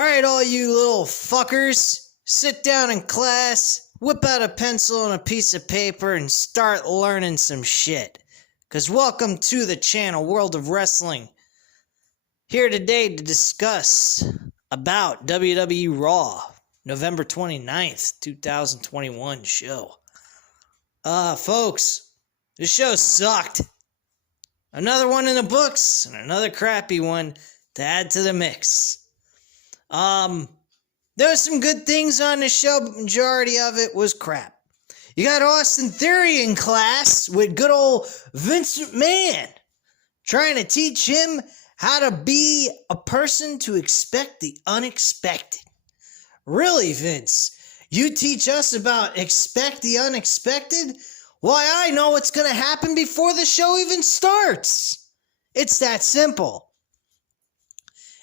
Alright, all you little fuckers, sit down in class, whip out a pencil and a piece of paper, and start learning some shit. Cause welcome to the channel, World of Wrestling. Here today to discuss about WWE Raw, November 29th, 2021 show. Folks, this show sucked. Another one in the books, and another crappy one to add to the mix. There's some good things on the show, but majority of it was crap. You got Austin Theory in class with good old Vince McMahon, trying to teach him how to be a person to expect the unexpected. Really, Vince? You teach us about expect the unexpected? Why, I know what's going to happen before the show even starts. It's that simple.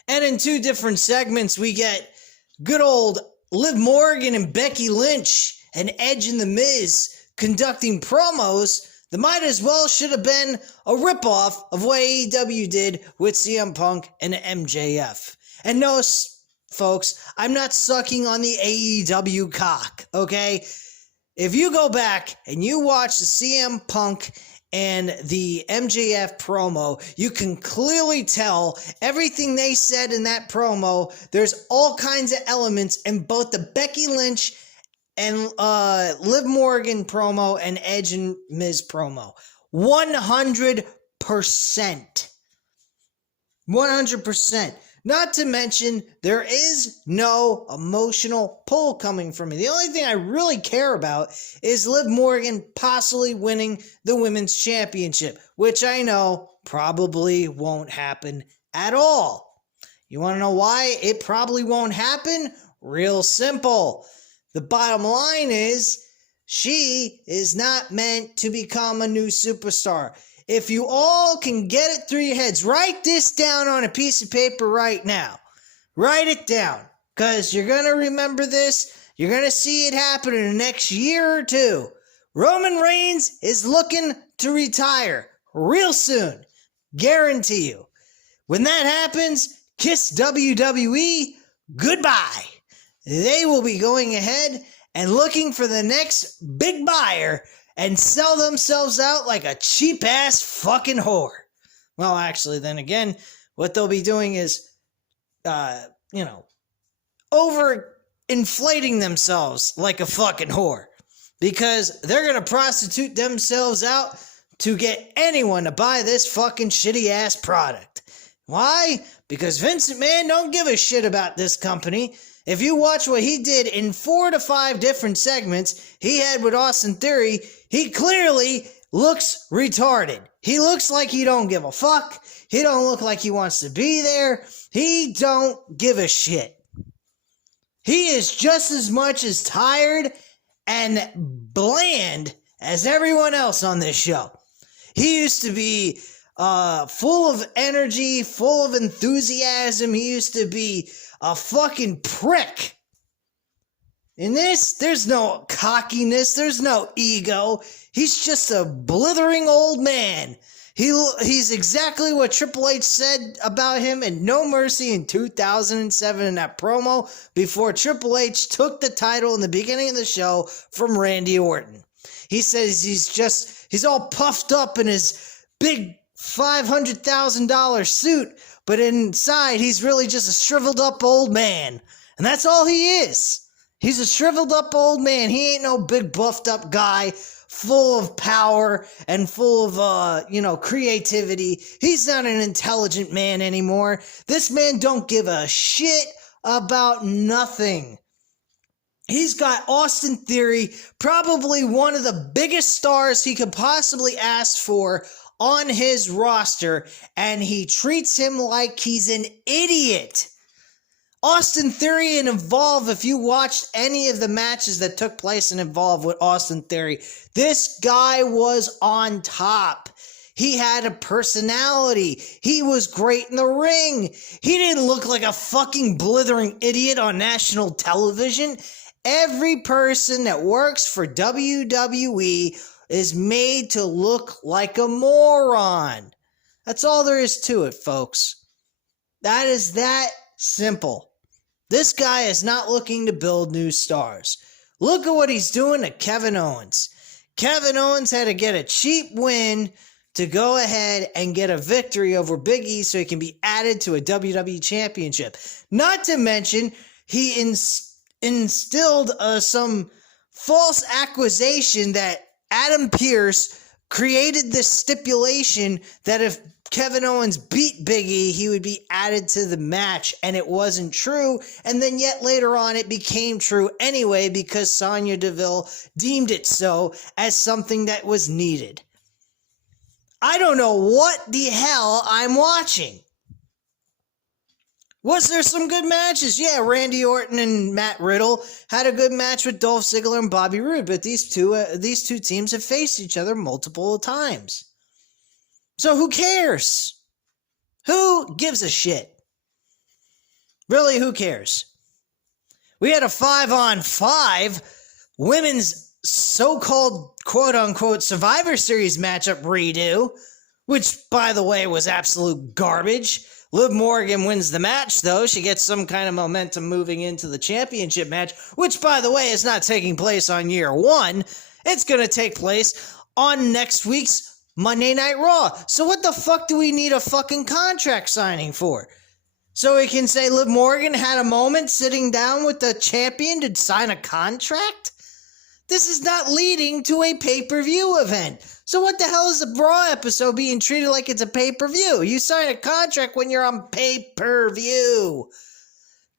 And in two different segments, we get good old Liv Morgan and Becky Lynch and Edge and The Miz conducting promos that might as well should have been a ripoff of what AEW did with CM Punk and MJF. And no, folks, I'm not sucking on the AEW cock, okay? If you go back and you watch the CM Punk and the MJF promo, you can clearly tell everything they said in that promo. There's all kinds of elements in both the Becky Lynch and Liv Morgan promo and Edge and Miz promo. 100%. 100%. Not to mention, there is no emotional pull coming from me. The only thing I really care about is Liv Morgan possibly winning the Women's Championship, which I know probably won't happen at all. You want to know why it probably won't happen? Real simple. The bottom line is, she is not meant to become a new superstar. If you all can get it through your heads, write this down on a piece of paper right now. Write it down, because you're going to remember this. You're going to see it happen in the next year or two. Roman Reigns is looking to retire real soon. Guarantee you. When that happens, kiss WWE goodbye. They will be going ahead and looking for the next big buyer and sell themselves out like a cheap-ass fucking whore. Well, actually, then again, what they'll be doing is, over-inflating themselves like a fucking whore. Because they're going to prostitute themselves out to get anyone to buy this fucking shitty-ass product. Why? Because Vince McMahon don't give a shit about this company. If you watch what he did in 4 to 5 different segments he had with Austin Theory, he clearly looks retarded. He looks like he don't give a fuck. He don't look like he wants to be there. He don't give a shit. He is just as much as tired and bland as everyone else on this show. He used to be full of energy, full of enthusiasm. He used to be a fucking prick. In this, there's no cockiness, there's no ego. He's just a blithering old man. He's exactly what Triple H said about him in No Mercy in 2007 in that promo before Triple H took the title in the beginning of the show from Randy Orton. He says he's all puffed up in his big $500,000 suit, but inside he's really just a shriveled up old man. And that's all he is. He's a shriveled up old man. He ain't no big buffed up guy full of power and full of, creativity. He's not an intelligent man anymore. This man don't give a shit about nothing. He's got Austin Theory, probably one of the biggest stars he could possibly ask for on his roster, and he treats him like he's an idiot. Austin Theory and Evolve, if you watched any of the matches that took place in Evolve with Austin Theory, this guy was on top. He had a personality. He was great in the ring. He didn't look like a fucking blithering idiot on national television. Every person that works for WWE is made to look like a moron. That's all there is to it, folks. That is that simple. This guy is not looking to build new stars. Look at what he's doing to Kevin Owens. Kevin Owens had to get a cheap win to go ahead and get a victory over Big E so he can be added to a WWE championship. Not to mention, he instilled some false accusation that Adam Pearce created this stipulation that if Kevin Owens beat Big E, he would be added to the match, and it wasn't true. And then yet later on, it became true anyway because Sonya Deville deemed it so as something that was needed. I don't know what the hell I'm watching. Was there some good matches? Yeah, Randy Orton and Matt Riddle had a good match with Dolph Ziggler and Bobby Roode, but these two teams have faced each other multiple times. So who cares? Who gives a shit? Really, who cares? We had a 5-on-5 women's so-called quote-unquote Survivor Series matchup redo, which, by the way, was absolute garbage. Liv Morgan wins the match, though. She gets some kind of momentum moving into the championship match, which, by the way, is not taking place on year one. It's going to take place on next week's Monday Night Raw. So what the fuck do we need a fucking contract signing for? So we can say Liv Morgan had a moment sitting down with the champion to sign a contract? This is not leading to a pay-per-view event. So what the hell is a Raw episode being treated like it's a pay-per-view? You sign a contract when you're on pay-per-view.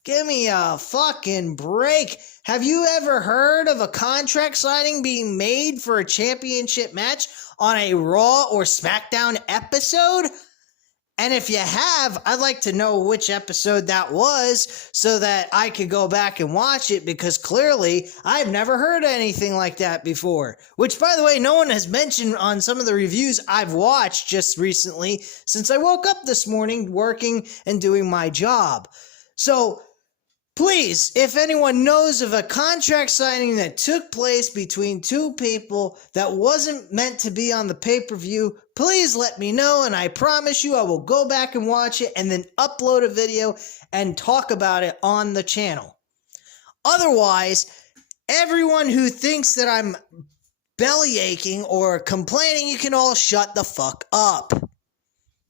Give me a fucking break. Have you ever heard of a contract signing being made for a championship match on a Raw or SmackDown episode? And if you have, I'd like to know which episode that was so that I could go back and watch it, because clearly I've never heard anything like that before. Which, by the way, no one has mentioned on some of the reviews I've watched just recently since I woke up this morning working and doing my job. So, please, if anyone knows of a contract signing that took place between two people that wasn't meant to be on the pay-per-view, please let me know, and I promise you I will go back and watch it and then upload a video and talk about it on the channel. Otherwise, everyone who thinks that I'm bellyaching or complaining, you can all shut the fuck up.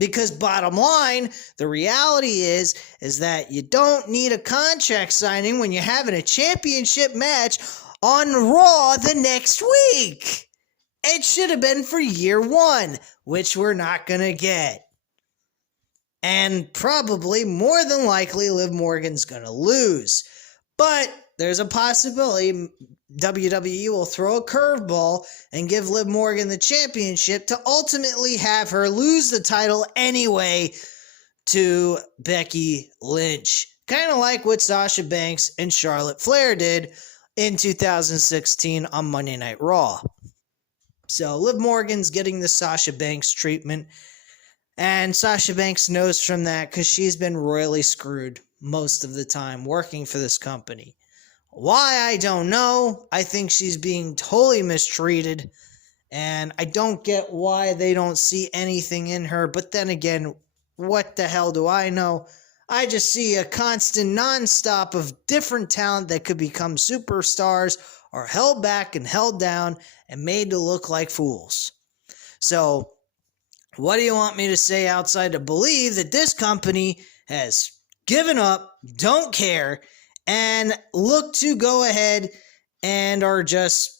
Because bottom line, the reality is that you don't need a contract signing when you're having a championship match on Raw the next week. It should have been for year one, which we're not going to get. And probably, more than likely, Liv Morgan's going to lose. But there's a possibility WWE will throw a curveball and give Liv Morgan the championship to ultimately have her lose the title anyway to Becky Lynch. Kind of like what Sasha Banks and Charlotte Flair did in 2016 on Monday Night Raw. So Liv Morgan's getting the Sasha Banks treatment, and Sasha Banks knows from that because she's been royally screwed most of the time working for this company. Why, I don't know. I think she's being totally mistreated, and I don't get why they don't see anything in her. But then again, what the hell do I know? I just see a constant nonstop of different talent that could become superstars are held back and held down and made to look like fools. So, what do you want me to say outside to believe that this company has given up, don't care, and look to go ahead and are just,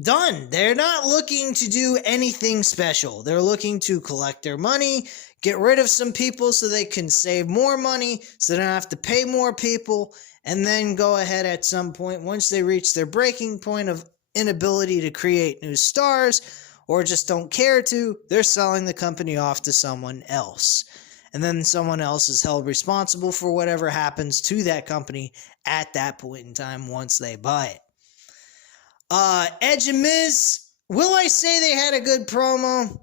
done. They're not looking to do anything special. They're looking to collect their money, get rid of some people so they can save more money, so they don't have to pay more people, and then go ahead at some point, once they reach their breaking point of inability to create new stars, or just don't care to, they're selling the company off to someone else. And then someone else is held responsible for whatever happens to that company at that point in time once they buy it. Edge and Miz, will I say they had a good promo?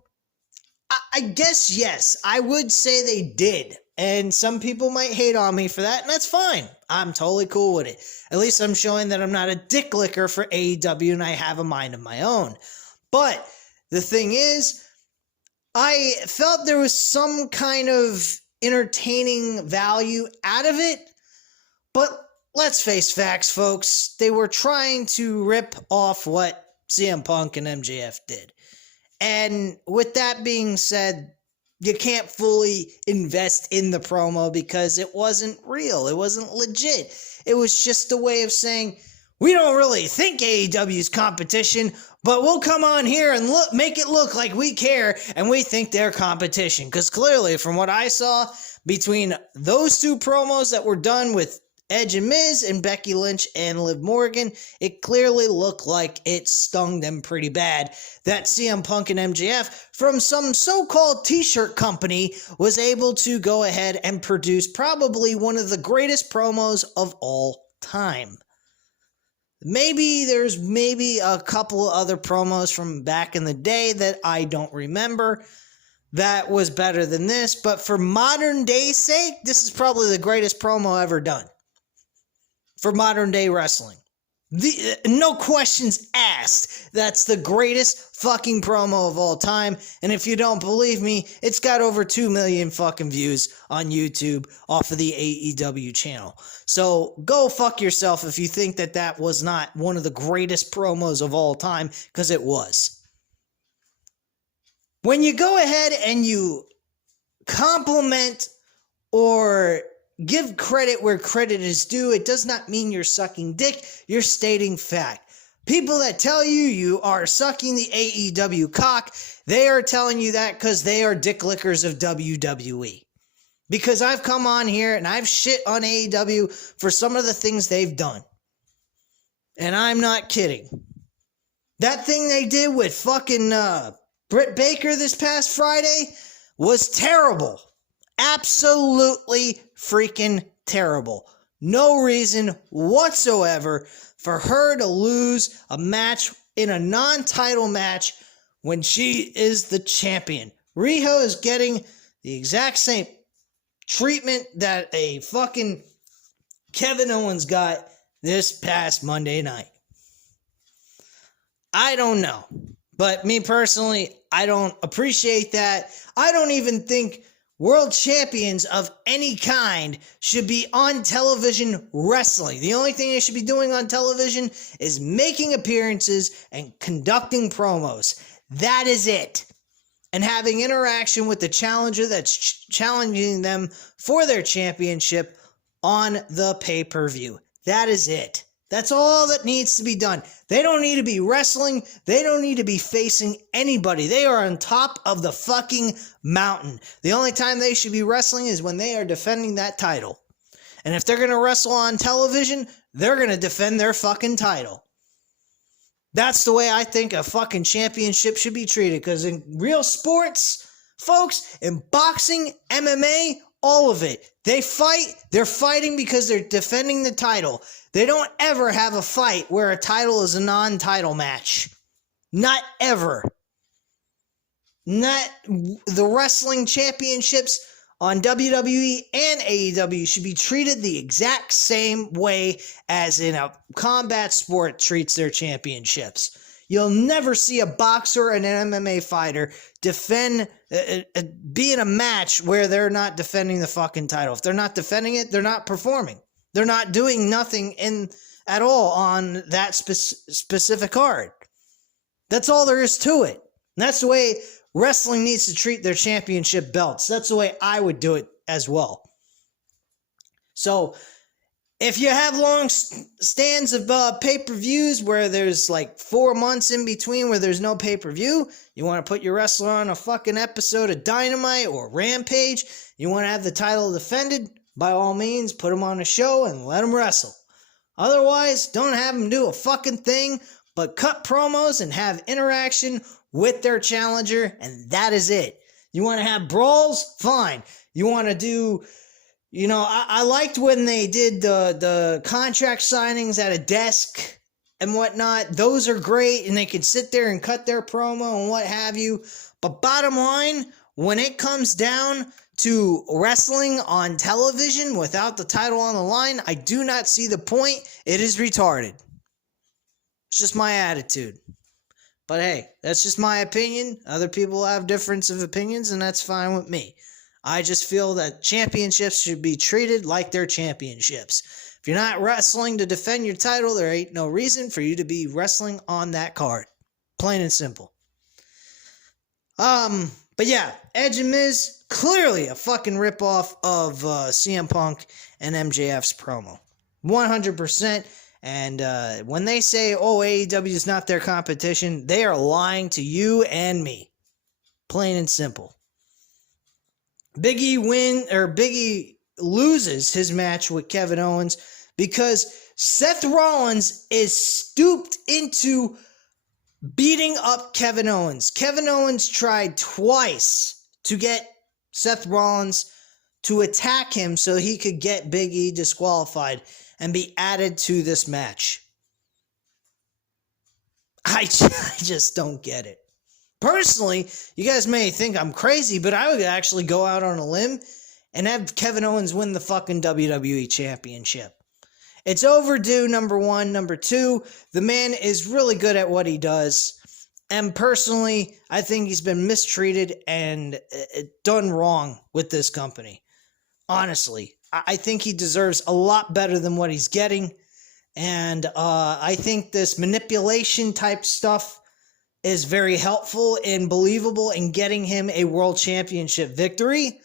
I guess yes. I would say they did. And some people might hate on me for that, and that's fine. I'm totally cool with it. At least I'm showing that I'm not a dick licker for AEW and I have a mind of my own. But the thing is, I felt there was some kind of entertaining value out of it, But let's face facts, folks. They were trying to rip off what CM Punk and MJF did. And with that being said, you can't fully invest in the promo because it wasn't real. It wasn't legit. It was just a way of saying, we don't really think AEW's competition, but we'll come on here and make it look like we care and we think they're competition. Because clearly, from what I saw, between those two promos that were done with Edge and Miz and Becky Lynch and Liv Morgan, it clearly looked like it stung them pretty bad that CM Punk and MJF from some so-called t-shirt company was able to go ahead and produce probably one of the greatest promos of all time. There's maybe a couple other promos from back in the day that I don't remember that was better than this, but for modern day's sake, this is probably the greatest promo ever done for modern day wrestling. No questions asked. That's the greatest fucking promo of all time. And if you don't believe me, it's got over 2 million fucking views on YouTube off of the AEW channel. So go fuck yourself if you think that that was not one of the greatest promos of all time, because it was. When you go ahead and you compliment or give credit where credit is due, it does not mean you're sucking dick. You're stating fact. People that tell you you are sucking the AEW cock, they are telling you that because they are dick lickers of WWE. Because I've come on here and I've shit on AEW for some of the things they've done. And I'm not kidding. That thing they did with fucking Britt Baker this past Friday was terrible. Absolutely freaking terrible. No reason whatsoever for her to lose a match in a non-title match when she is the champion. Riho is getting the exact same treatment that a fucking Kevin Owens got this past Monday night. I don't know. But me personally, I don't appreciate that. I don't even think world champions of any kind should be on television wrestling. The only thing they should be doing on television is making appearances and conducting promos. That is it. And having interaction with the challenger that's challenging them for their championship on the pay-per-view. That is it. That's all that needs to be done. They don't need to be wrestling. They don't need to be facing anybody. They are on top of the fucking mountain. The only time they should be wrestling is when they are defending that title. And if they're going to wrestle on television, they're going to defend their fucking title. That's the way I think a fucking championship should be treated. Because in real sports, folks, in boxing, MMA, all of it, they fight. They're fighting because they're defending the title. They don't ever have a fight where a title is a non-title match. Not ever. Not the wrestling championships on WWE and AEW should be treated the exact same way as in a combat sport treats their championships. You'll never see a boxer and an MMA fighter be in a match where they're not defending the fucking title. If they're not defending it, they're not performing. They're not doing nothing at all on that specific card. That's all there is to it. And that's the way wrestling needs to treat their championship belts. That's the way I would do it as well. So, if you have long stands of pay-per-views where there's like 4 months in between where there's no pay-per-view, you want to put your wrestler on a fucking episode of Dynamite or Rampage, you want to have the title defended, by all means, put them on a show and let them wrestle. Otherwise, don't have them do a fucking thing, but cut promos and have interaction with their challenger, and that is it. You want to have brawls? Fine. You want to do... You know, I liked when they did the contract signings at a desk and whatnot. Those are great, and they can sit there and cut their promo and what have you. But bottom line, when it comes down to wrestling on television without the title on the line, I do not see the point. It is retarded. It's just my attitude. But hey, that's just my opinion. Other people have difference of opinions, and that's fine with me. I just feel that championships should be treated like they're championships. If you're not wrestling to defend your title, there ain't no reason for you to be wrestling on that card. Plain and simple. But yeah, Edge and Miz, clearly a fucking ripoff of CM Punk and MJF's promo. 100%. And when they say, oh, AEW is not their competition, they are lying to you and me. Plain and simple. Big E loses his match with Kevin Owens because Seth Rollins is stooped into beating up Kevin Owens. Kevin Owens tried twice to get Seth Rollins to attack him so he could get Big E disqualified and be added to this match. I just don't get it. Personally, you guys may think I'm crazy, but I would actually go out on a limb and have Kevin Owens win the fucking WWE Championship. It's overdue, number one. Number two, the man is really good at what he does. And personally, I think he's been mistreated and done wrong with this company. Honestly, I think he deserves a lot better than what he's getting. And I think this manipulation type stuff is very helpful and believable in getting him a world championship victory.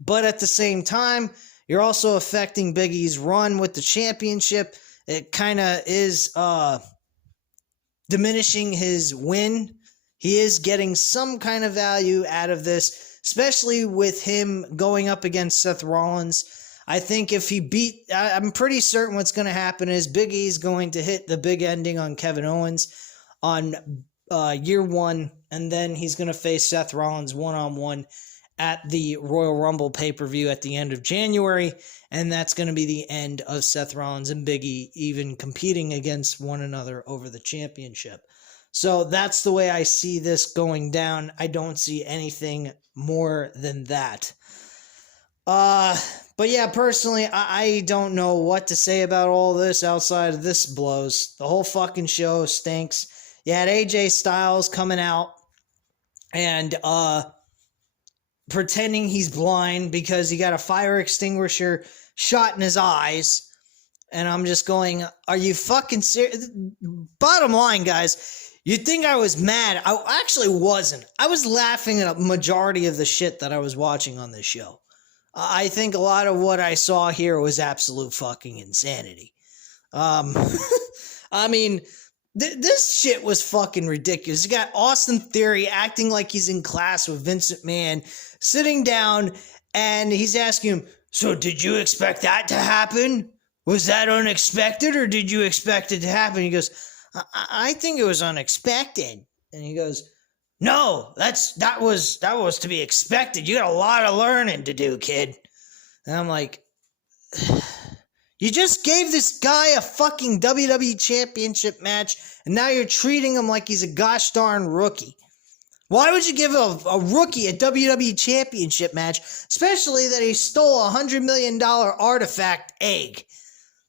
But at the same time, you're also affecting Big E's run with the championship. It kind of is diminishing his win. He is getting some kind of value out of this, especially with him going up against Seth Rollins. I think if he I'm pretty certain what's going to happen is Big E's going to hit the big ending on Kevin Owens on year one, and then he's going to face Seth Rollins one-on-one at the Royal Rumble pay-per-view at the end of January, and that's going to be the end of Seth Rollins and Big E even competing against one another over the championship. So that's the way I see this going down. I don't see anything more than that. But yeah, personally, I don't know what to say about all this outside of this blows. The whole fucking show stinks. You had AJ Styles coming out and pretending he's blind because he got a fire extinguisher shot in his eyes. And I'm just going, are you fucking serious? Bottom line, guys, you'd think I was mad. I actually wasn't. I was laughing at a majority of the shit that I was watching on this show. I think a lot of what I saw here was absolute fucking insanity. I mean, this shit was fucking ridiculous. You got Austin Theory acting like he's in class with Vincent Mann, sitting down, and he's asking him, so did you expect that to happen? Was that unexpected, or did you expect it to happen? He goes, I think it was unexpected. And he goes, no, that was to be expected. You got a lot of learning to do, kid. And I'm like, you just gave this guy a fucking WWE Championship match, and now you're treating him like he's a gosh darn rookie. Why would you give a rookie a WWE Championship match, especially that he stole a $100 million artifact egg?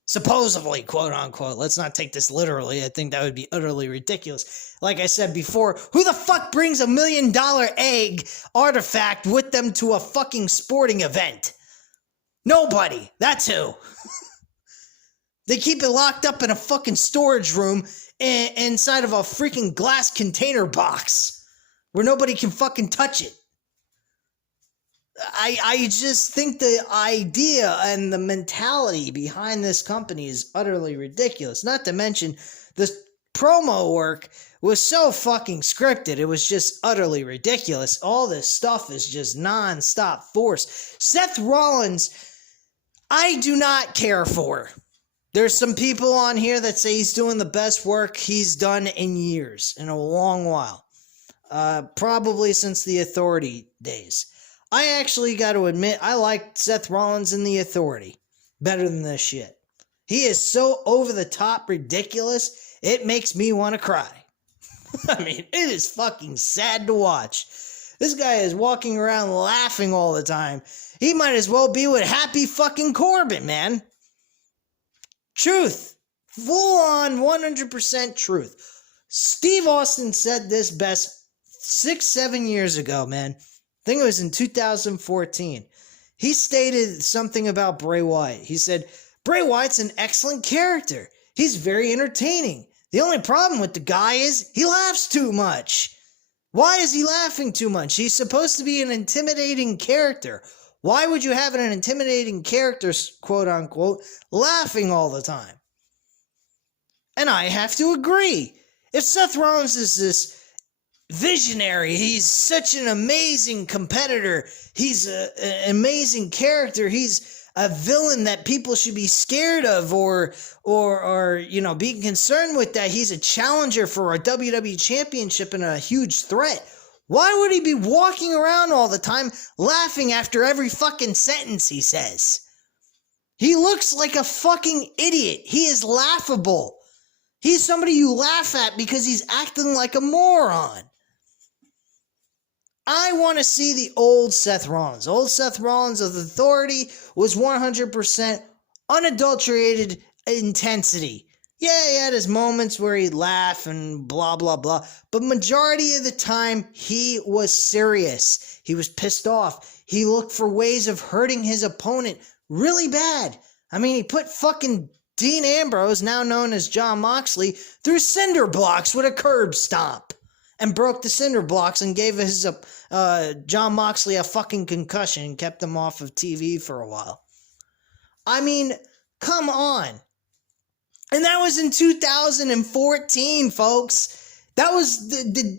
Supposedly, quote unquote. Let's not take this literally. I think that would be utterly ridiculous. Like I said before, who the fuck brings $1 million egg artifact with them to a fucking sporting event? Nobody. That's who. They keep it locked up in a fucking storage room inside of a freaking glass container box where nobody can fucking touch it. I just think the idea and the mentality behind this company is utterly ridiculous. Not to mention, the promo work was so fucking scripted. It was just utterly ridiculous. All this stuff is just non-stop force. Seth Rollins, I do not care for. There's some people on here that say he's doing the best work he's done in years, in a long while. Probably since the Authority days. I actually got to admit, I like Seth Rollins and the Authority better than this shit. He is so over-the-top ridiculous, it makes me want to cry. I mean, it is fucking sad to watch. This guy is walking around laughing all the time. He might as well be with Happy fucking Corbin, man. Truth. Full-on 100% truth. Steve Austin said this best 6-7 years ago, man. think it was in 2014. He stated something about Bray Wyatt. He said, Bray Wyatt's an excellent character. He's very entertaining. The only problem with the guy is he laughs too much. Why is he laughing too much? He's supposed to be an intimidating character. Why would you have an intimidating character, quote unquote, laughing all the time? And I have to agree. If Seth Rollins is this visionary, he's such an amazing competitor, he's an amazing character, he's a villain that people should be scared of or being concerned with, that he's a challenger for a WWE championship and a huge threat. Why would he be walking around all the time laughing after every fucking sentence he says? He looks like a fucking idiot. He is laughable. He's somebody you laugh at because he's acting like a moron. I want to see the old Seth Rollins. Old Seth Rollins of Authority was 100% unadulterated intensity. Yeah, he had his moments where he'd laugh and blah, blah, blah. But majority of the time, he was serious. He was pissed off. He looked for ways of hurting his opponent really bad. I mean, he put fucking Dean Ambrose, now known as Jon Moxley, through cinder blocks with a curb stomp. And broke the cinder blocks and gave his Jon Moxley a fucking concussion and kept him off of TV for a while. I mean, come on. And that was in 2014, folks. That was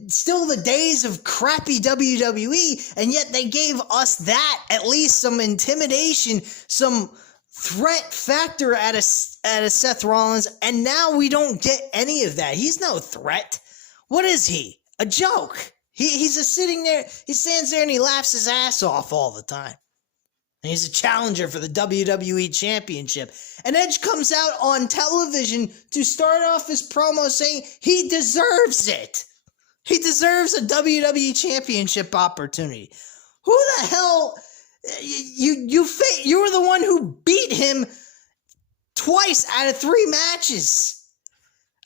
still the days of crappy WWE, and yet they gave us that, at least some intimidation, some threat factor at a Seth Rollins, and now we don't get any of that. He's no threat. What is he? A joke. He's just sitting there, he stands there and he laughs his ass off all the time. And he's a challenger for the WWE Championship. And Edge comes out on television to start off his promo saying he deserves it. He deserves a WWE Championship opportunity. Who the hell, you were the one who beat him twice out of 3 matches.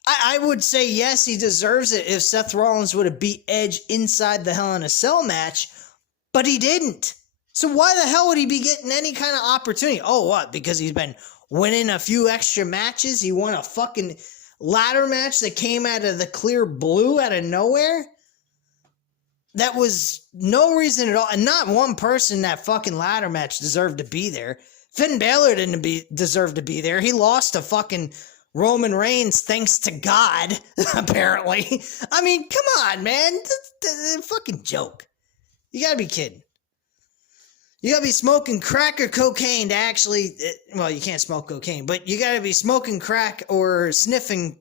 I would say yes, he deserves it if Seth Rollins would have beat Edge inside the Hell in a Cell match, but he didn't. So why the hell would he be getting any kind of opportunity? Oh, what? Because he's been winning a few extra matches? He won a fucking ladder match that came out of the clear blue out of nowhere? That was no reason at all. And not one person that fucking ladder match deserved to be there. Finn Balor didn't deserve to be there. He lost to fucking Roman Reigns, thanks to God, apparently. I mean, come on, man. That's a fucking joke. You gotta be kidding. You gotta be smoking crack or cocaine to actually... Well, you can't smoke cocaine, but you gotta be smoking crack or sniffing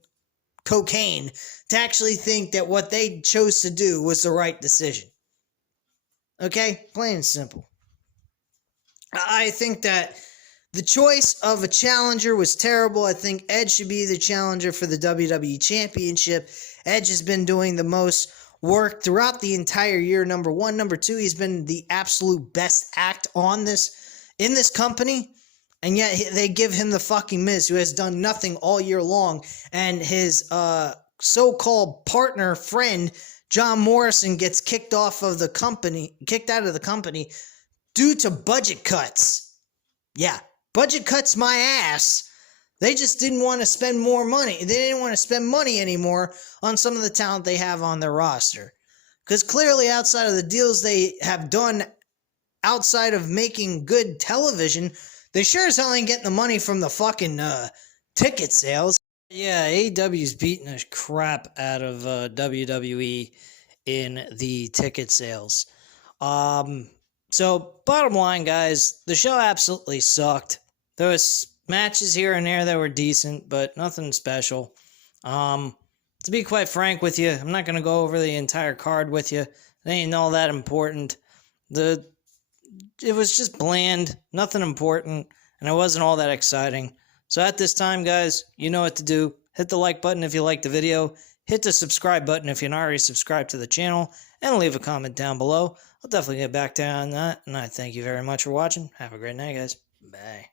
cocaine to actually think that what they chose to do was the right decision. Okay? Plain and simple. I think that the choice of a challenger was terrible. I think Edge should be the challenger for the WWE Championship. Edge has been doing the most work throughout the entire year, number one. Number two, he's been the absolute best act in this company. And yet they give him the fucking Miz, who has done nothing all year long. And his so-called partner, friend, John Morrison, gets kicked out of the company due to budget cuts. Yeah. Budget cuts my ass. They just didn't want to spend more money. They didn't want to spend money anymore on some of the talent they have on their roster. Because clearly outside of the deals they have done outside of making good television, they sure as hell ain't getting the money from the fucking ticket sales. Yeah, AEW's beating the crap out of WWE in the ticket sales. So, bottom line, guys, the show absolutely sucked. There was matches here and there that were decent, but nothing special. To be quite frank with you, I'm not going to go over the entire card with you. It ain't all that important. It was just bland, nothing important, and it wasn't all that exciting. So at this time, guys, you know what to do. Hit the like button if you liked the video. Hit the subscribe button if you're not already subscribed to the channel, and leave a comment down below. I'll definitely get back to you on that, and I thank you very much for watching. Have a great night, guys. Bye.